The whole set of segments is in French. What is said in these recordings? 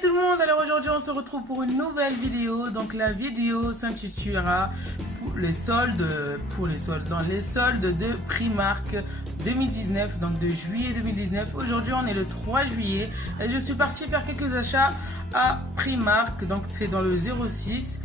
tout le monde, alors aujourd'hui on se retrouve pour une nouvelle vidéo. Donc la vidéo s'intitulera les soldes de Primark 2019, donc de juillet 2019. Aujourd'hui on est le 3 juillet et je suis partie faire quelques achats à Primark, donc c'est dans le 06.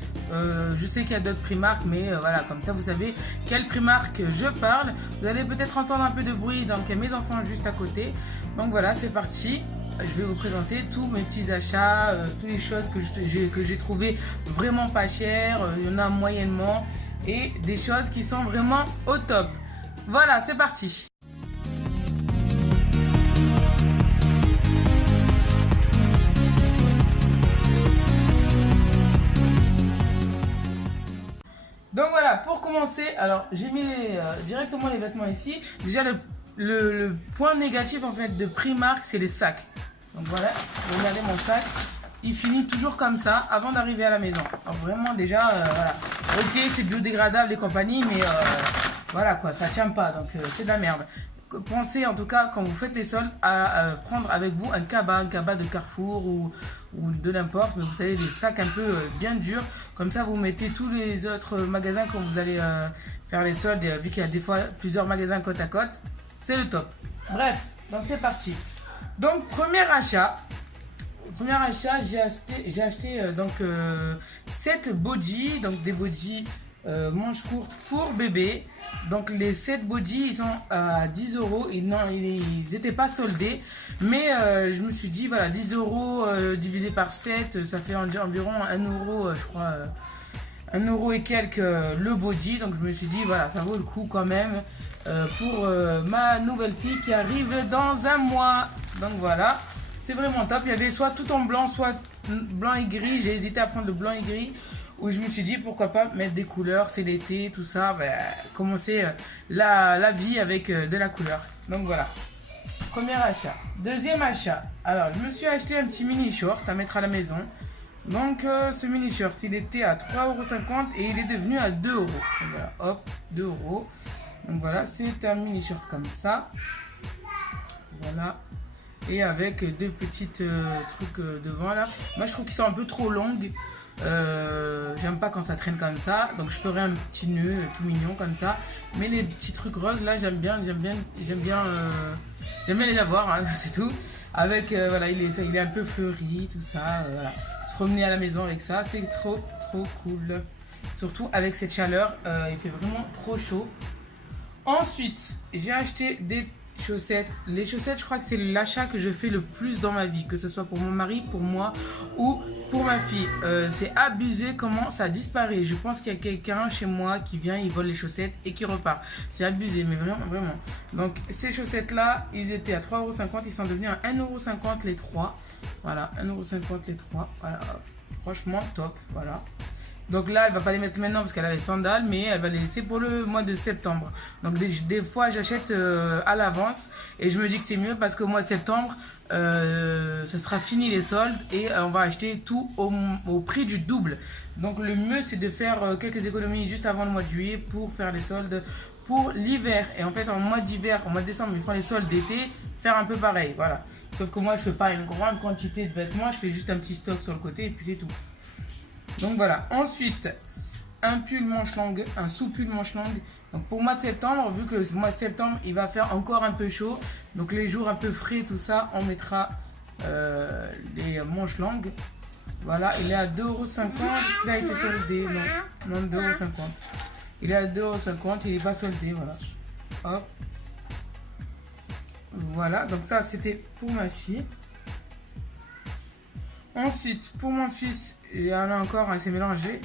Je sais qu'il y a d'autres Primark, mais voilà, comme ça vous savez quel Primark je parle. Vous allez peut-être entendre un peu de bruit, donc il y a mes enfants juste à côté. Donc voilà, c'est parti. Je vais vous présenter tous mes petits achats, toutes les choses que j'ai trouvées vraiment pas chères. Il y en a moyennement et des choses qui sont vraiment au top. Voilà, c'est parti. Donc voilà, pour commencer, alors j'ai mis directement les vêtements ici. Déjà le point négatif en fait de Primark, c'est les sacs. Donc voilà, regardez mon sac, il finit toujours comme ça avant d'arriver à la maison. Donc vraiment déjà, voilà, ok c'est biodégradable et compagnie, mais voilà quoi, ça tient pas, donc c'est de la merde. Pensez en tout cas quand vous faites les soldes à prendre avec vous un cabas de Carrefour ou de n'importe, mais vous savez des sacs un peu bien durs, comme ça vous mettez tous les autres magasins quand vous allez faire les soldes, et vu qu'il y a des fois plusieurs magasins côte à côte, c'est le top. Bref, donc c'est parti. Donc premier achat, j'ai acheté donc 7 bodys, donc des bodys manches courtes pour bébé. Donc les 7 bodys ils sont à 10 euros. Ils n'étaient pas soldés, mais je me suis dit voilà, 10 euros divisé par 7, ça fait environ 1 euro, je crois, 1 euro et quelques le body. Donc je me suis dit voilà, ça vaut le coup quand même pour ma nouvelle fille qui arrive dans un mois. Donc voilà, c'est vraiment top. Il y avait soit tout en blanc, soit blanc et gris. J'ai hésité à prendre le blanc et gris, où je me suis dit pourquoi pas mettre des couleurs, c'est l'été, tout ça, commencer la vie avec de la couleur. Donc voilà, premier achat. Deuxième achat, alors je me suis acheté un petit mini short à mettre à la maison. Donc ce mini short il était à 3,50 € et il est devenu à 2 €. Donc voilà, hop, 2 €. Donc voilà, c'est un mini short comme ça. Voilà. Et avec deux petites trucs devant là. Moi je trouve qu'ils sont un peu trop longues. J'aime pas quand ça traîne comme ça. Donc je ferai un petit nœud tout mignon comme ça. Mais les petits trucs roses là j'aime bien les avoir, hein, c'est tout. Avec voilà, il est un peu fleuri, tout ça. Voilà. Se promener à la maison avec ça, c'est trop cool. Surtout avec cette chaleur, il fait vraiment trop chaud. Ensuite, j'ai acheté des chaussettes. Les chaussettes, je crois que c'est l'achat que je fais le plus dans ma vie, que ce soit pour mon mari, pour moi ou pour ma fille. C'est abusé comment ça disparaît. Je pense qu'il y a quelqu'un chez moi qui vient, il vole les chaussettes et qui repart. C'est abusé, mais vraiment. Donc ces chaussettes là, ils étaient à 3,50 €, ils sont devenus à 1,50 € les 3. Voilà, 1,50 € les 3. Voilà. Franchement top, voilà. Donc là, elle va pas les mettre maintenant parce qu'elle a les sandales, mais elle va les laisser pour le mois de septembre. Donc des fois, j'achète à l'avance et je me dis que c'est mieux parce qu'au mois de septembre, ce sera fini les soldes et on va acheter tout au prix du double. Donc le mieux, c'est de faire quelques économies juste avant le mois de juillet pour faire les soldes pour l'hiver. Et en fait, en mois d'hiver, en mois de décembre, ils font les soldes d'été, faire un peu pareil, voilà. Sauf que moi, je fais pas une grande quantité de vêtements, je fais juste un petit stock sur le côté et puis c'est tout. Donc voilà, ensuite un pull manche longue, un sous-pull manche longue. Donc pour le mois de septembre, vu que le mois de septembre il va faire encore un peu chaud, donc les jours un peu frais, tout ça, on mettra les manches longues. Voilà, il est à 2,50 €. Est-ce qu'il a été soldé? Non, 2,50 €. Il est à 2,50 €, il n'est pas soldé, voilà. Hop. Voilà, donc ça c'était pour ma fille. Ensuite, pour mon fils, il y en a encore, hein, c'est mélangé.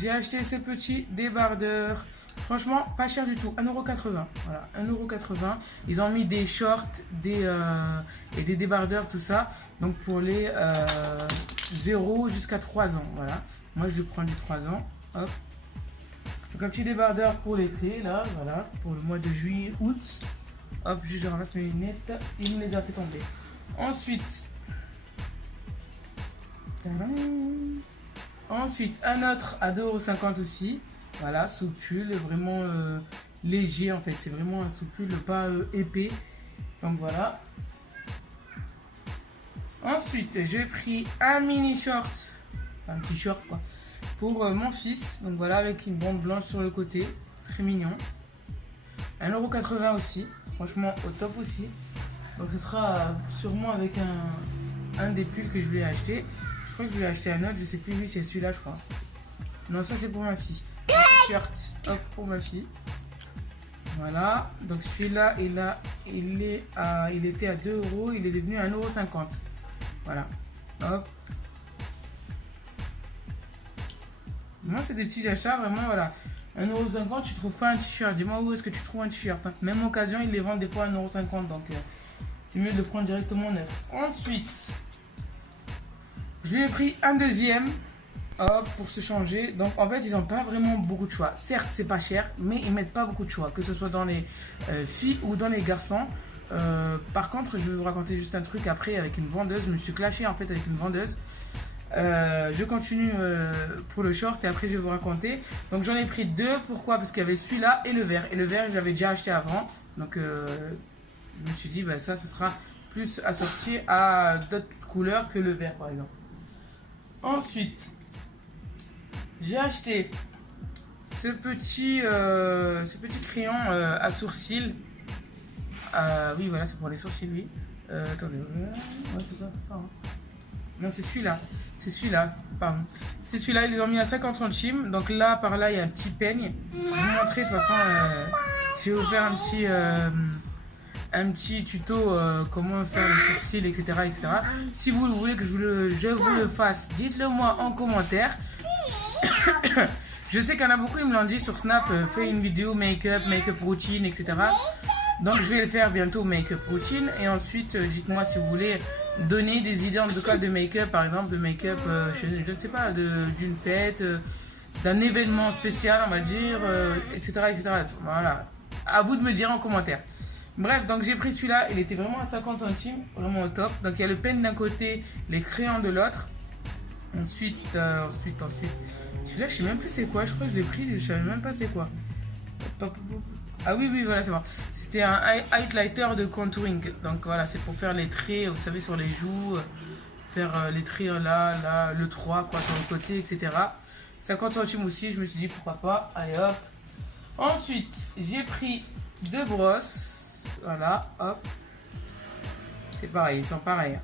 J'ai acheté ce petit débardeur. Franchement, pas cher du tout. 1,80 €. Voilà, 1,80 €. Ils ont mis des shorts et des débardeurs, tout ça. Donc pour les 0 jusqu'à 3 ans. Voilà. Moi, je le prends du 3 ans. Hop. Donc un petit débardeur pour l'été, là. Voilà. Pour le mois de juillet, août. Hop, juste je ramasse mes lunettes. Il me les a fait tomber. Ensuite, un autre à 2,50 € aussi. Voilà, sous-pull, vraiment léger en fait. C'est vraiment un sous-pull, pas épais. Donc voilà. Ensuite, j'ai pris un mini short, un petit short quoi, pour mon fils. Donc voilà, avec une bande blanche sur le côté, très mignon. 1,80 € aussi, franchement au top aussi. Donc ce sera sûrement avec un des pulls que je voulais acheter. Je crois que je voulais acheter un autre, je sais plus, lui c'est celui-là je crois. Non, ça c'est pour ma fille. Un t-shirt, hop, pour ma fille. Voilà, donc celui-là, il était à 2 €, il est devenu à 1,50 €. Voilà, hop. Moi, c'est des petits achats, vraiment, voilà. 1,50 €, tu trouves pas un t-shirt. Dis-moi où est-ce que tu trouves un t-shirt, hein. Même occasion, ils les vendent des fois à 1,50 €, donc c'est mieux de le prendre directement neuf. Ensuite, je lui ai pris un deuxième. Hop, pour se changer. Donc en fait ils n'ont pas vraiment beaucoup de choix. Certes c'est pas cher, mais ils mettent pas beaucoup de choix, que ce soit dans les filles ou dans les garçons. Par contre je vais vous raconter juste un truc après avec une vendeuse. Je me suis clashé en fait avec une vendeuse. Je continue pour le short et après je vais vous raconter. Donc j'en ai pris deux. Pourquoi? Parce qu'il y avait celui-là et le vert. Et le vert je l'avais déjà acheté avant. Donc je me suis dit bah, ça sera plus assorti à d'autres couleurs que le vert par exemple. Ensuite j'ai acheté ce petit crayon à sourcils. Oui, voilà, c'est pour les sourcils, oui. Attendez, ouais, c'est ça, hein. Non, c'est celui-là. C'est celui-là, pardon. C'est celui-là, ils les ont mis à 50 centimes. Donc là, par là, il y a un petit peigne. Je vais vous montrer, de toute façon, je vais vous faire un petit tuto comment faire les sourcils, etc., etc. Si vous voulez que je vous le fasse, dites-le moi en commentaire. Je sais qu'il y en a beaucoup, ils me l'ont dit sur Snap, fais une vidéo make-up routine, etc. Donc je vais le faire bientôt, make-up routine. Et ensuite, dites-moi si vous voulez donner des idées en tout cas de make-up, par exemple de make-up, je ne sais pas, d'une fête, d'un événement spécial, on va dire, etc., etc. Voilà, à vous de me dire en commentaire. Bref, donc j'ai pris celui-là, il était vraiment à 50 centimes, vraiment au top. Donc il y a le pen d'un côté, les crayons de l'autre. Ensuite. Celui-là, je sais même plus c'est quoi. Je crois que je l'ai pris, je savais même pas c'est quoi. Ah oui, voilà, c'est bon. C'était un highlighter de contouring. Donc voilà, c'est pour faire les traits, vous savez, sur les joues. Faire les traits là, le 3, quoi, sur le côté, etc. 50 centimes aussi, je me suis dit pourquoi pas. Allez hop. Ensuite, j'ai pris deux brosses. Voilà, hop. C'est pareil, ils sont pareils.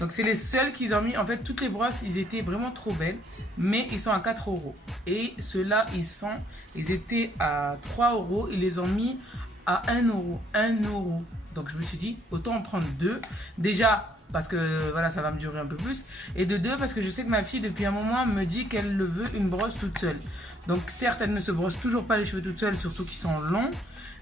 Donc c'est les seuls qu'ils ont mis. En fait, toutes les brosses, ils étaient vraiment trop belles. Mais ils sont à 4 €. Et ceux-là, ils étaient à 3 €. Ils les ont mis à 1 €. 1 €. Donc je me suis dit, autant en prendre deux. Déjà, parce que voilà, ça va me durer un peu plus. Et de deux, parce que je sais que ma fille, depuis un moment, me dit qu'elle veut une brosse toute seule. Donc certes, elle ne se brosse toujours pas les cheveux toute seule, surtout qu'ils sont longs.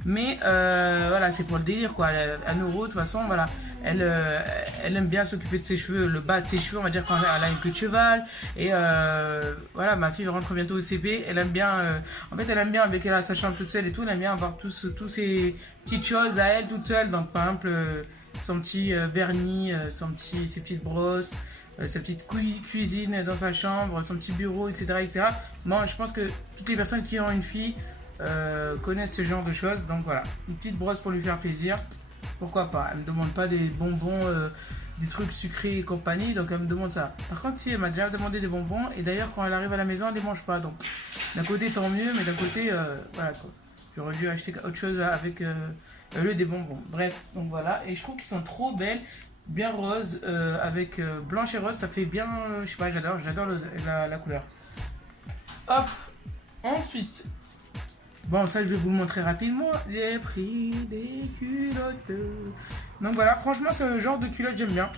Mais voilà, c'est pour le délire quoi. 1 € de toute façon, voilà. Elle aime bien s'occuper de ses cheveux, le bas de ses cheveux, on va dire, quand elle a une queue de cheval. Et voilà, ma fille rentre bientôt au CP. Elle aime bien, en fait, elle aime bien, avec elle a sa chambre toute seule et tout, elle aime bien avoir tous ces petites choses à elle toute seule. Donc par exemple, son petit vernis, ses petites brosses. Sa petite cuisine dans sa chambre, son petit bureau, etc., etc. Moi, je pense que toutes les personnes qui ont une fille connaissent ce genre de choses. Donc voilà, une petite brosse pour lui faire plaisir. Pourquoi pas? Elle me demande pas des bonbons, des trucs sucrés et compagnie. Donc elle me demande ça. Par contre, si elle m'a déjà demandé des bonbons. Et d'ailleurs, quand elle arrive à la maison, elle les mange pas. Donc d'un côté, tant mieux. Mais d'un côté, voilà quoi. J'aurais dû acheter autre chose avec au lieu des bonbons. Bref, donc voilà. Et je trouve qu'ils sont trop belles. Bien rose, avec blanche et rose, ça fait bien, je sais pas, j'adore la couleur. Hop, ensuite, bon ça je vais vous le montrer rapidement, j'ai pris des culottes. Donc voilà, franchement ce genre de culotte j'aime bien.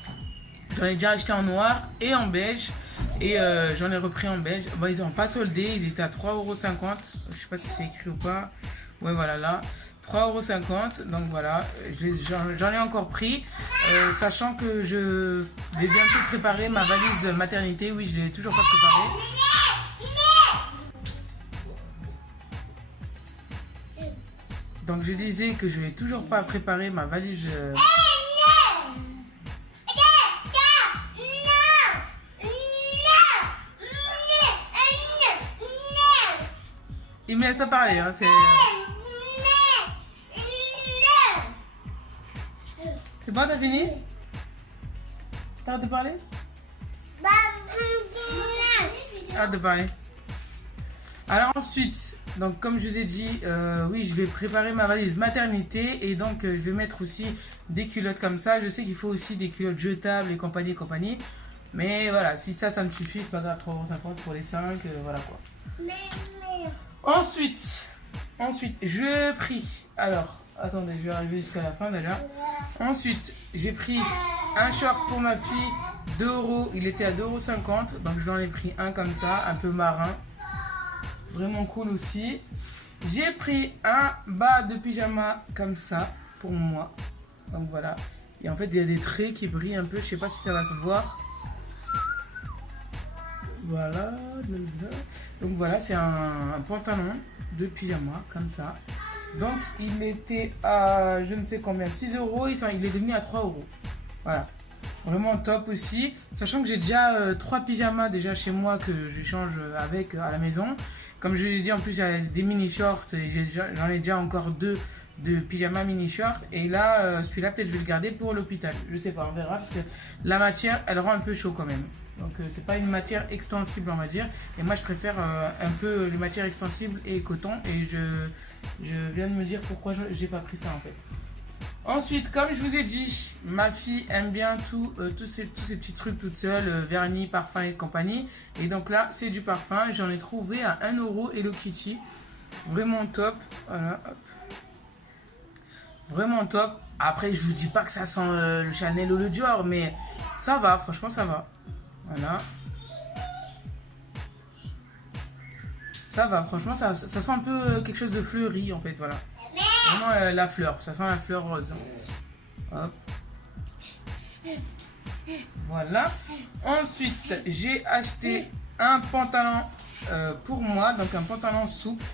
J'en ai déjà acheté en noir et en beige, et j'en ai repris en beige. Bon, ils n'ont pas soldé, ils étaient à 3,50 €, je sais pas si c'est écrit ou pas, ouais voilà là. 3,50 €, donc voilà, j'en ai encore pris, sachant que je vais bientôt préparer ma valise maternité. Oui, je ne l'ai toujours pas préparée. Donc je disais que je n'ai toujours pas préparé ma valise. Il me laisse pas parler, hein, c'est... C'est bon, t'as fini? T'arrêtes de parler? Arrête de parler. Alors ensuite, donc comme je vous ai dit, oui, je vais préparer ma valise maternité et donc je vais mettre aussi des culottes comme ça. Je sais qu'il faut aussi des culottes jetables et compagnie, compagnie. Mais voilà, si ça me suffit, c'est pas grave, 3,50 € pour les 5, voilà quoi. Ensuite, je pris, alors, attendez, je vais arriver jusqu'à la fin déjà. Ensuite, j'ai pris un short pour ma fille, 2 €, il était à 2,50 €, donc je l'en ai pris un comme ça, un peu marin. Vraiment cool aussi. J'ai pris un bas de pyjama comme ça, pour moi. Donc voilà. Et en fait, il y a des traits qui brillent un peu, je sais pas si ça va se voir. Voilà. Donc voilà, c'est un pantalon de pyjama comme ça. Donc il était à je ne sais combien, 6 €, il est devenu à 3 €. Voilà. Vraiment top aussi. Sachant que j'ai déjà 3 pyjamas déjà chez moi que je change avec à la maison. Comme je l'ai dit, en plus il y a des mini shorts et j'en ai déjà encore 2 de pyjama mini short. Et là, celui-là peut-être je vais le garder pour l'hôpital. Je sais pas, on verra parce que la matière elle rend un peu chaud quand même. Donc c'est pas une matière extensible on va dire. Et moi je préfère un peu les matières extensibles et coton. Et je viens de me dire pourquoi j'ai pas pris ça en fait. Ensuite, comme je vous ai dit, ma fille aime bien tous ces petits trucs toute seule, vernis, parfum et compagnie. Et donc là, c'est du parfum. J'en ai trouvé à 1 € Hello Kitty. Vraiment top. Voilà, hop. Vraiment top. Après, je vous dis pas que ça sent le Chanel ou le Dior, mais ça va, franchement, ça va. Voilà. Ça va, franchement, ça sent un peu quelque chose de fleuri, en fait, voilà. Vraiment la fleur, ça sent la fleur rose. Hop. Voilà. Ensuite, j'ai acheté un pantalon pour moi, donc un pantalon souple.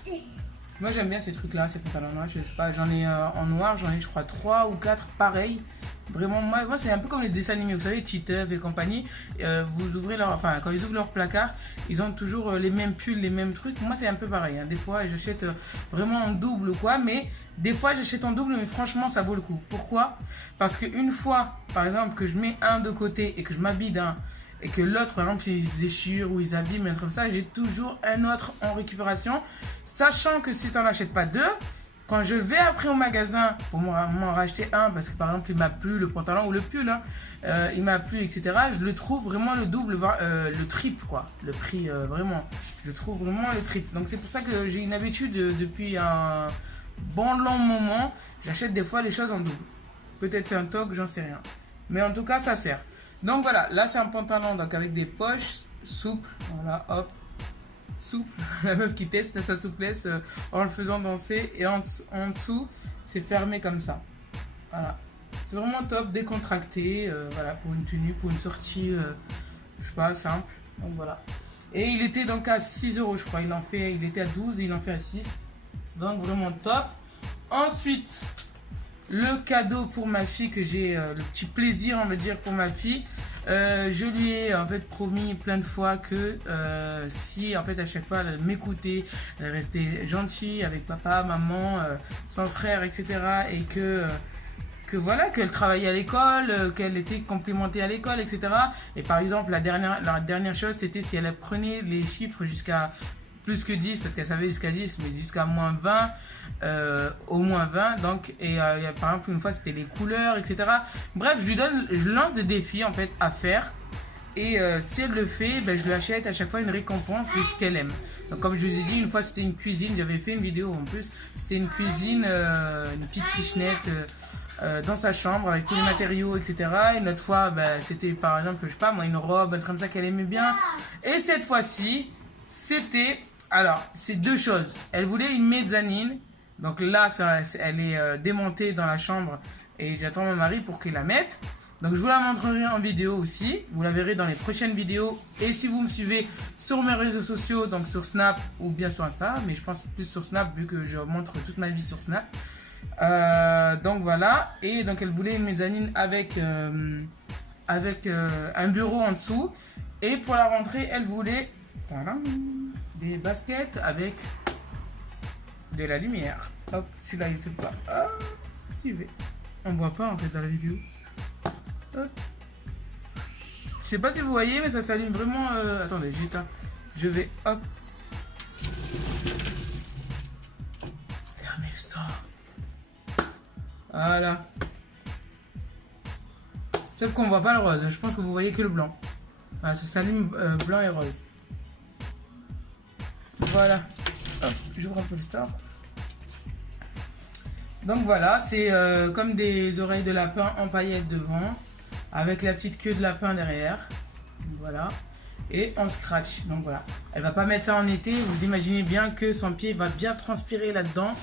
Moi j'aime bien ces trucs là, ces pantalons là, je sais pas, j'en ai en noir, j'en ai je crois 3 ou 4 pareils. Vraiment, moi c'est un peu comme les dessins animés, vous savez, Cheetah et compagnie. Vous ouvrez quand ils ouvrent leur placard, ils ont toujours les mêmes pulls, les mêmes trucs. Moi c'est un peu pareil, hein. Des fois j'achète vraiment en double ou quoi, mais des fois j'achète en double, mais franchement ça vaut le coup. Pourquoi? Parce qu'une fois, par exemple, que je mets un de côté et que je m'habille d'un, et que l'autre, par exemple, il se déchire ou il s'abîme, un truc comme ça, j'ai toujours un autre en récupération. Sachant que si tu n'en achètes pas deux, quand je vais après au magasin pour m'en racheter un, parce que par exemple il m'a plu le pantalon ou le pull, hein, il m'a plu, etc., je le trouve vraiment le double, le triple, quoi. Le prix, vraiment, je trouve vraiment le triple. Donc c'est pour ça que j'ai une habitude depuis un bon long moment, j'achète des fois les choses en double. Peut-être c'est un toc, j'en sais rien. Mais en tout cas, ça sert. Donc voilà, là c'est un pantalon donc avec des poches souples, voilà, hop, souple, la meuf qui teste sa souplesse en le faisant danser, et en dessous c'est fermé comme ça, voilà, c'est vraiment top, décontracté, voilà, pour une tenue, pour une sortie, je sais pas, simple, donc voilà. Et il était donc à 6 € je crois, il était à 12 et il en fait à 6, donc vraiment top. Ensuite, le cadeau pour ma fille, que j'ai le petit plaisir on va dire pour ma fille, je lui ai en fait promis plein de fois que si en fait à chaque fois elle m'écoutait, elle restait gentille avec papa, maman, son frère, etc., et que voilà, qu'elle travaillait à l'école, qu'elle était complimentée à l'école, etc. Et par exemple la dernière chose c'était si elle prenait les chiffres jusqu'à plus que 10, parce qu'elle savait jusqu'à 10, mais jusqu'à moins 20, au moins 20, donc, et par exemple une fois c'était les couleurs, etc. Bref, je lance des défis en fait à faire, et si elle le fait, ben, je lui achète à chaque fois une récompense de ce qu'elle aime. Donc comme je vous ai dit, une fois c'était une cuisine, j'avais fait une vidéo en plus, c'était une cuisine, une petite kitchenette dans sa chambre avec tous les matériaux, etc. Et une autre fois, ben, c'était par exemple, je sais pas moi, une robe, un truc comme ça qu'elle aimait bien. Et cette fois-ci, c'était... Alors, c'est deux choses. Elle voulait une mezzanine. Donc là, elle est démontée dans la chambre. Et j'attends mon mari pour qu'il la mette. Donc je vous la montrerai en vidéo aussi. Vous la verrez dans les prochaines vidéos. Et si vous me suivez sur mes réseaux sociaux, donc sur Snap ou bien sur Insta. Mais je pense plus sur Snap vu que je montre toute ma vie sur Snap. Donc voilà. Et donc elle voulait une mezzanine avec un bureau en dessous. Et pour la rentrée, elle voulait... Tadam, des baskets avec de la lumière. Hop, celui-là il fait pas. Ah, si, on voit pas en fait dans la vidéo. Hop. sais pas si vous voyez, mais ça s'allume vraiment. Attendez, juste. Je vais, hop. Fermer le store. Voilà. Sauf qu'on voit pas le rose. Je pense que vous voyez que le blanc. Voilà, ça s'allume blanc et rose. Voilà. Hop, j'ouvre un peu le store. Donc voilà, c'est comme des oreilles de lapin en paillettes devant, avec la petite queue de lapin derrière. Voilà. Et en scratch. Donc voilà. Elle va pas mettre ça en été. Vous imaginez bien que son pied va bien transpirer là-dedans.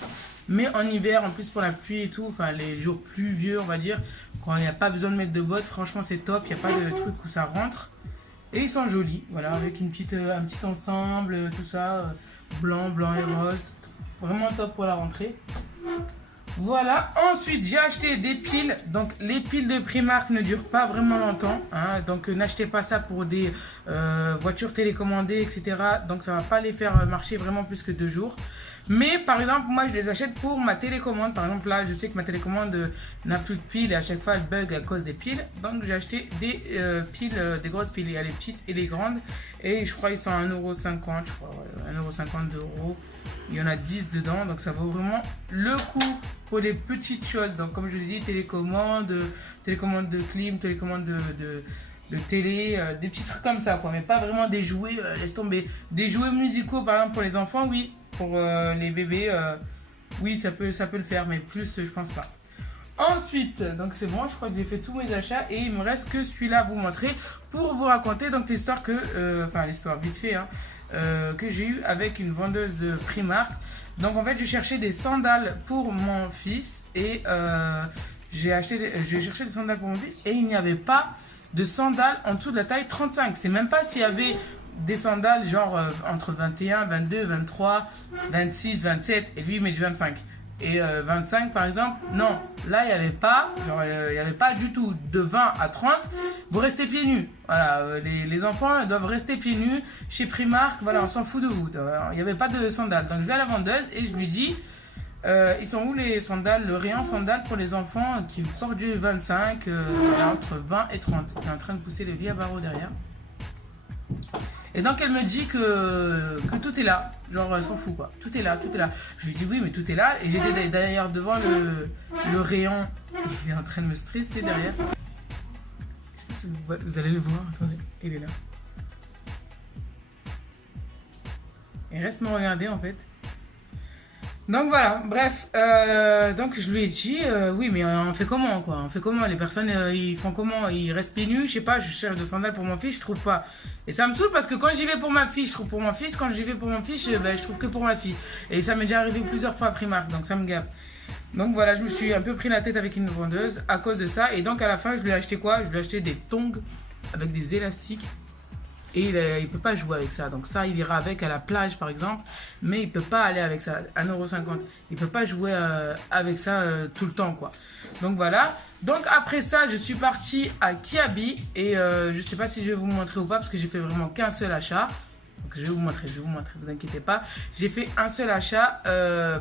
Mais en hiver, en plus pour la pluie et tout, enfin les jours pluvieux, on va dire, quand il n'y a pas besoin de mettre de bottes, franchement c'est top. Il n'y a pas de truc où ça rentre. Et ils sont jolis. Voilà, avec un petit ensemble, tout ça. Blanc et rose. Vraiment top pour la rentrée. Voilà, ensuite j'ai acheté des piles. Donc les piles de Primark ne durent pas vraiment longtemps, hein. Donc n'achetez pas ça pour des voitures télécommandées, etc. Donc ça va pas les faire marcher vraiment plus que 2 jours. Mais par exemple, moi je les achète pour ma télécommande. Par exemple là, je sais que ma télécommande n'a plus de piles et à chaque fois elle bug à cause des piles. Donc j'ai acheté des piles, des grosses piles. Il y a les petites et les grandes. Et je crois qu'ils sont à 1,50 €, je crois, ouais, 1,50 €. Il y en a 10 dedans, donc ça vaut vraiment le coup pour les petites choses. Donc comme je l'ai dit, télécommande de clim, télécommande de télé, des petits trucs comme ça quoi. Mais pas vraiment des jouets, laisse tomber. Des jouets musicaux par exemple pour les enfants, oui. Pour les bébés, oui ça peut le faire, mais plus je pense pas. Ensuite, donc c'est bon, je crois que j'ai fait tous mes achats et il me reste que celui-là à vous montrer pour vous raconter donc l'histoire l'histoire vite fait, hein, que j'ai eu avec une vendeuse de Primark. Donc en fait, je cherchais des sandales pour mon fils et j'ai cherché des sandales pour mon fils et il n'y avait pas de sandales en dessous de la taille 35. C'est même pas s'il y avait des sandales genre entre 21, 22, 23, 26, 27 et lui il met du 25. Et 25 par exemple, non, là il n'y avait pas, du tout. De 20 à 30, vous restez pieds nus. Voilà, les enfants doivent rester pieds nus chez Primark, voilà, on s'en fout de vous. Il n'y avait pas de sandales. Donc je vais à la vendeuse et je lui dis, ils sont où les sandales, le rayon sandales pour les enfants qui portent du 25, entre 20 et 30. Il est en train de pousser le lit à barreaux derrière. Et donc elle me dit que tout est là, genre elle s'en fout quoi, tout est là. Je lui dis oui mais tout est là et j'étais d'ailleurs devant le rayon, il est en train de me stresser derrière. Je sais pas si vous allez le voir, attendez, il est là. Il reste me regarder en fait. Donc voilà, bref, donc je lui ai dit, oui mais on fait comment quoi, on fait comment, les personnes ils font comment, ils restent pieds nus, je sais pas, je cherche des sandales pour mon fils, je trouve pas. Et ça me saoule parce que quand j'y vais pour ma fille, je trouve pour mon fils, quand j'y vais pour mon fils, je trouve que pour ma fille. Et ça m'est déjà arrivé plusieurs fois à Primark, donc ça me gave. Donc voilà, je me suis un peu pris la tête avec une vendeuse à cause de ça, et donc à la fin je lui ai acheté quoi? Je lui ai acheté des tongs avec des élastiques. Et il peut pas jouer avec ça. Donc ça, il ira avec à la plage, par exemple. Mais il peut pas aller avec ça. 1,50 €. Il peut pas jouer avec ça tout le temps, quoi. Donc voilà. Donc après ça, je suis partie à Kiabi. Et je sais pas si je vais vous montrer ou pas. Parce que j'ai fait vraiment qu'un seul achat. Donc je vais vous montrer, vous inquiétez pas. J'ai fait un seul achat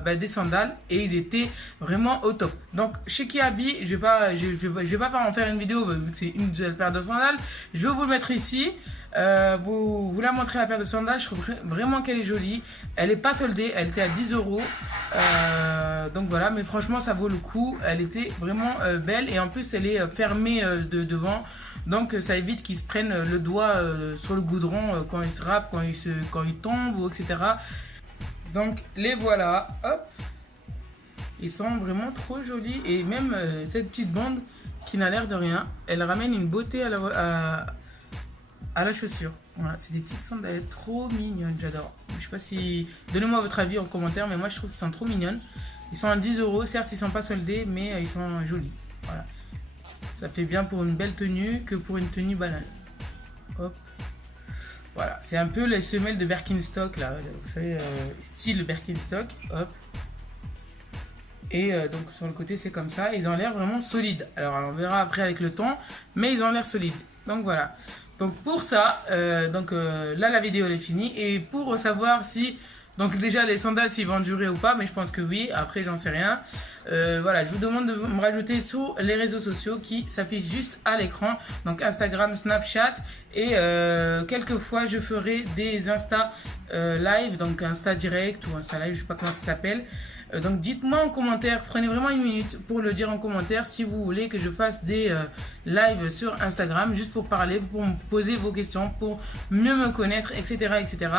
des sandales. Et ils étaient vraiment au top. Donc chez Kiabi, je vais pas en faire une vidéo. Vu que c'est une seule paire de sandales. Je vais vous le mettre ici. Vous la montrez la paire de sandales, je trouve vraiment qu'elle est jolie. Elle est pas soldée, elle était à 10 €. Donc voilà, mais franchement ça vaut le coup. Elle était vraiment belle et en plus elle est fermée de devant. Donc ça évite qu'ils se prennent le doigt sur le goudron quand ils se râpent, quand ils tombent, etc. Donc les voilà, hop. Ils sont vraiment trop jolis et même cette petite bande qui n'a l'air de rien, elle ramène une beauté à la chaussure. Voilà, c'est des petites sandales trop mignonnes, j'adore. Je sais pas si... Donnez-moi votre avis en commentaire, mais moi je trouve qu'ils sont trop mignonnes. Ils sont à 10 €, certes ils sont pas soldés, mais ils sont jolis. Voilà. Ça fait bien pour une belle tenue que pour une tenue banale. Hop. Voilà, c'est un peu les semelles de Birkenstock là, vous savez, style Birkenstock. Hop. Et donc sur le côté c'est comme ça, ils ont l'air vraiment solides. Alors on verra après avec le temps, mais ils ont l'air solides. Donc voilà. Donc pour ça, là la vidéo elle est finie. Et pour savoir si Donc déjà les sandales s'ils vont durer ou pas, mais je pense que oui, après j'en sais rien. Voilà, je vous demande de me rajouter sur les réseaux sociaux qui s'affichent juste à l'écran. Donc Instagram, Snapchat et quelquefois je ferai des Insta live, donc Insta direct ou Insta live, je sais pas comment ça s'appelle. Donc dites-moi en commentaire, prenez vraiment une minute pour le dire en commentaire si vous voulez que je fasse des lives sur Instagram juste pour parler, pour me poser vos questions, pour mieux me connaître, etc. etc.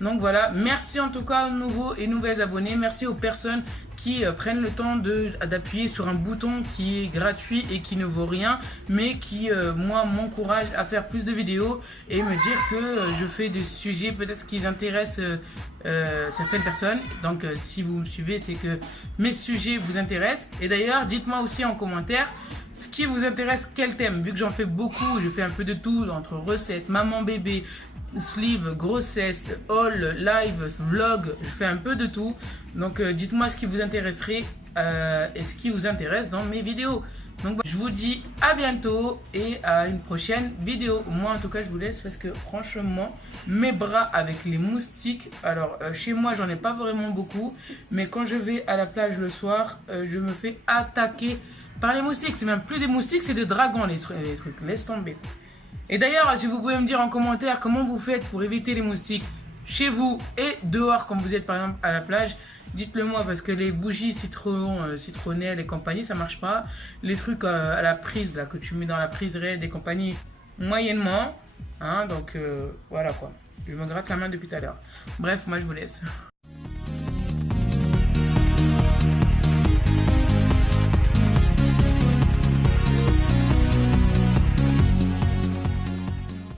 Donc voilà, merci en tout cas aux nouveaux et nouvelles abonnés, merci aux personnes qui prennent le temps d'appuyer sur un bouton qui est gratuit et qui ne vaut rien, mais qui, moi, m'encourage à faire plus de vidéos et me dire que je fais des sujets peut-être qui intéressent certaines personnes. Donc, si vous me suivez, c'est que mes sujets vous intéressent. Et d'ailleurs, dites-moi aussi en commentaire ce qui vous intéresse, quel thème. Vu que j'en fais beaucoup, je fais un peu de tout, entre recettes, maman bébé, sleeve, grossesse, haul, live, vlog, je fais un peu de tout. Donc dites-moi ce qui vous intéresserait et ce qui vous intéresse dans mes vidéos. Donc je vous dis à bientôt et à une prochaine vidéo. Moi en tout cas je vous laisse parce que franchement mes bras avec les moustiques, alors chez moi j'en ai pas vraiment beaucoup, mais quand je vais à la plage le soir, je me fais attaquer par les moustiques. C'est même plus des moustiques, c'est des dragons les trucs, laisse tomber. Et d'ailleurs, si vous pouvez me dire en commentaire comment vous faites pour éviter les moustiques chez vous et dehors quand vous êtes par exemple à la plage, dites-le moi parce que les bougies citronnelles et compagnie ça marche pas. Les trucs à la prise là que tu mets dans la prise raide et compagnie moyennement. Hein, donc voilà quoi. Je me gratte la main depuis tout à l'heure. Bref, moi je vous laisse.